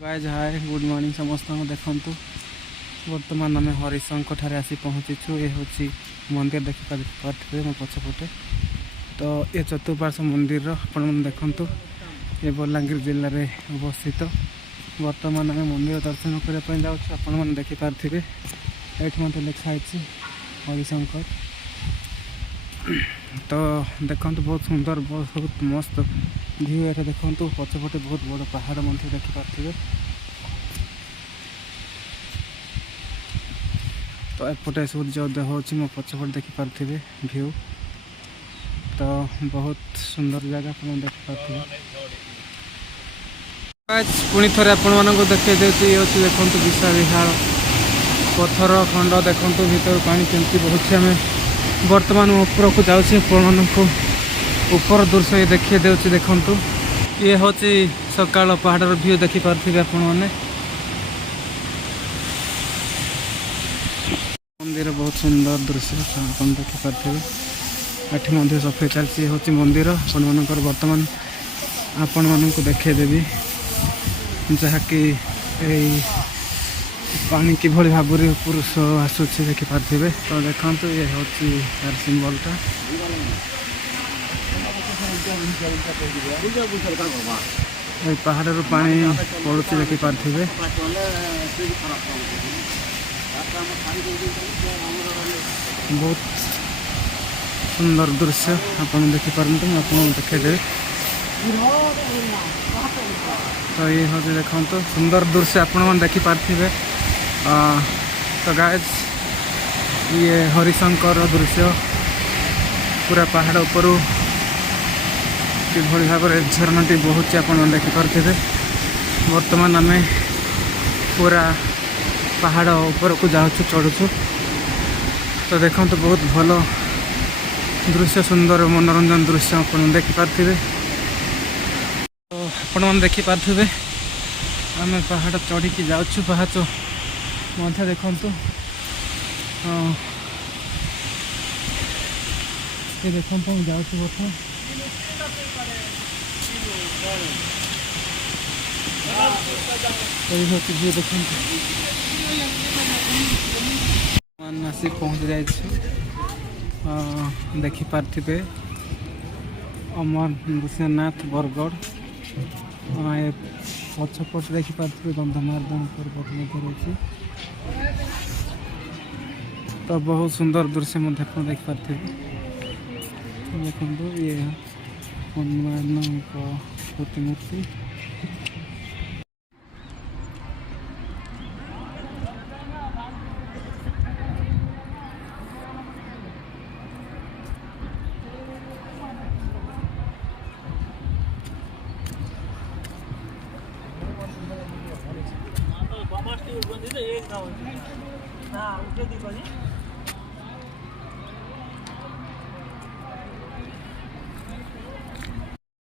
Guys hi good morning समस्त देखु बर्तमान आम हरिशंकर ठारे आसी पहुँचीचु। ये हूँ मंदिर देखिए मो पछपटे तो ये चतुर्पार्श्व मंदिर आपण देखु ये बलांगीर जिले में अवस्थित। बर्तमान आम मंदिर दर्शन करने जाऊँ देखिपारे ये मत लिखाई हरिशंकर। तो देखो बहुत सुंदर बहुत मस्त व्यू ये देखो पछपटे बहुत बड़ पहाड़ मंदिर देखिपारे। तो एपटे सूर्य उदय हो मो पछपटे देखिपारे व्यू। तो बहुत सुंदर जगह आप देखिपारे। पुणी थे आपण देखते ये देखो विशाल विशाल पत्थर खंड देखो भीतर पानी केमती बहुत आम बर्तमान ऊपर को जाऊँ को ऊपर दृश्य ये देखिए देउछि। देखंतु ये हूँ सकाल पहाड़ व्यू देखिपारे आपण मैंने। मंदिर बहुत सुंदर दृश्य आप देखिपारे। ये सफाई चलती हूँ मंदिर आपण मानकर बर्तमान आपण मानक देखदेवी जहाँकि पानी किभली भाव पुरुष आसूसी देखिपारे। तो देखो ये हूँ तार सिंबलटा पहाड़ पानी पड़ुची देखिपारे। बहुत सुंदर दृश्य आप देखिपारे देखदेवी। तो ये हूँ देखो सुंदर दृश्य आपण देखिपारे। तो गाइज ये हरिशंकर दृश्य पूरा पहाड़ ऊपर किभली भाव में झरनाटी बहुत आप देखिपारे। बर्तमान आम पूरा पहाड़ ऊपर को जाऊँ चढ़ुचु। तो देखो बहुत भल दृश्य सुंदर मनोरंजन दृश्य आप देखिपारे। तो आपण देखिपारे आम पहाड़ चढ़ी की जाऊँ पाहाच मध्य देखु। ये देखो जाऊँ बर्तमान आसी पहुँच जाए देखिपारे अमर नृसिंहनाथ बरगढ़। ये पछपट देखिपारे गंधमार्दन पर्वत रही। तो बहुत सुंदर दृश्य देखिपारे। देखो ये हनुमान प्रतिमूर्ति।